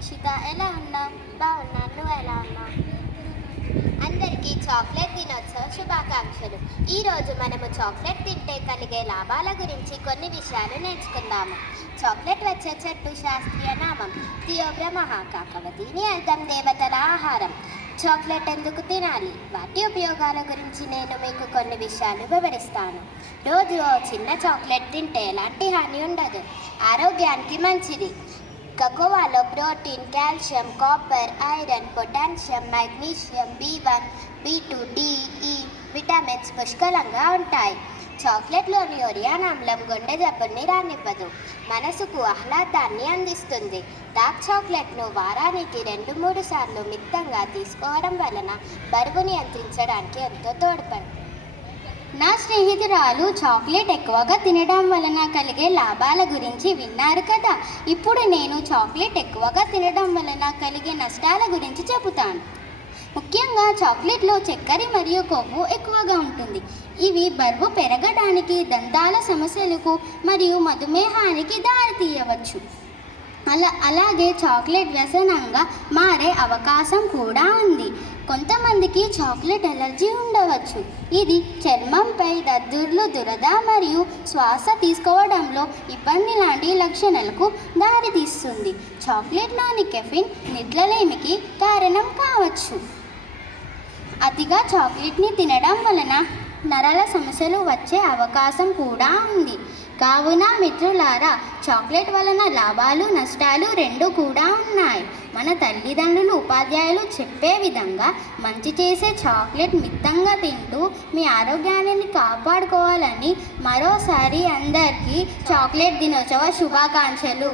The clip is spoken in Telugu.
దీక్షిత, ఎలా ఉన్నావు? బాగున్నాను, నువ్వు ఎలా ఉన్నావు? అందరికీ చాక్లెట్ దినోత్సవ శుభాకాంక్షలు. ఈరోజు మనము చాక్లెట్ తింటే కలిగే లాభాల గురించి కొన్ని విషయాలు నేర్చుకుందాము. చాక్లెట్ వచ్చే చెట్టు శాస్త్రీయ నామం థియోబ్రా మహాకాకవ. దీని అర్థం దేవతల ఆహారం. చాక్లెట్ ఎందుకు తినాలి, వాటి ఉపయోగాల గురించి నేను మీకు కొన్ని విషయాలు వివరిస్తాను. రోజు ఓ చిన్న చాక్లెట్ తింటే ఎలాంటి హాని ఉండదు, ఆరోగ్యానికి మంచిది. కకోవాలో protein, calcium, copper, iron, potassium, magnesium, B1, B2, D, E vitamins పుష్కలంగా ఉంటాయి. చాక్లెట్లోని ఒరియాన్ ఆమ్లం గుండె జబ్బుని రానివ్వదు, మనసుకు ఆహ్లాదాన్ని అందిస్తుంది. డార్క్ చాక్లెట్ను వారానికి 2-3 సార్లు మితంగా తీసుకోవడం వలన బరువు నియంత్రించడానికి ఎంతో తోడ్పడుతుంది. నా స్నేహితురాలు చాక్లెట్ ఎక్కువగా తినడం వలన కలిగే లాభాల గురించి విన్నారు కదా. ఇప్పుడు నేను చాక్లెట్ ఎక్కువగా తినడం వలన కలిగే నష్టాల గురించి చెబుతాను. ముఖ్యంగా చాక్లెట్లో చక్కెర మరియు కొవ్వు ఎక్కువగా ఉంటుంది. ఇవి బరువు పెరగడానికి, దంతాల సమస్యలకు మరియు మధుమేహానికి దారితీయవచ్చు. అలాగే చాక్లెట్ వ్యసనంగా మారే అవకాశం కూడా ఉంది. కొంతమందికి చాక్లెట్ అలర్జీ ఉండవచ్చు. ఇది చర్మంపై దద్దుర్లు, దురద మరియు శ్వాస తీసుకోవడంలో ఇబ్బంది లాంటి లక్షణాలకు దారితీస్తుంది. చాక్లెట్లోని కెఫిన్ నిద్రలేమికి కారణం కావచ్చు. అతిగా చాక్లెట్ని తినడం వలన నరాల సమస్యలు వచ్చే అవకాశం కూడా ఉంది. కావున మిత్రులారా, చాక్లెట్ వలన లాభాలు నష్టాలు రెండు కూడా ఉన్నాయి. మన తల్లిదండ్రులు, ఉపాధ్యాయులు చెప్పే విధంగా మంచి చేసే చాక్లెట్ మితంగా తింటూ మీ ఆరోగ్యాన్ని కాపాడుకోవాలని మరోసారి అందరికీ చాక్లెట్ దినోత్సవ శుభాకాంక్షలు.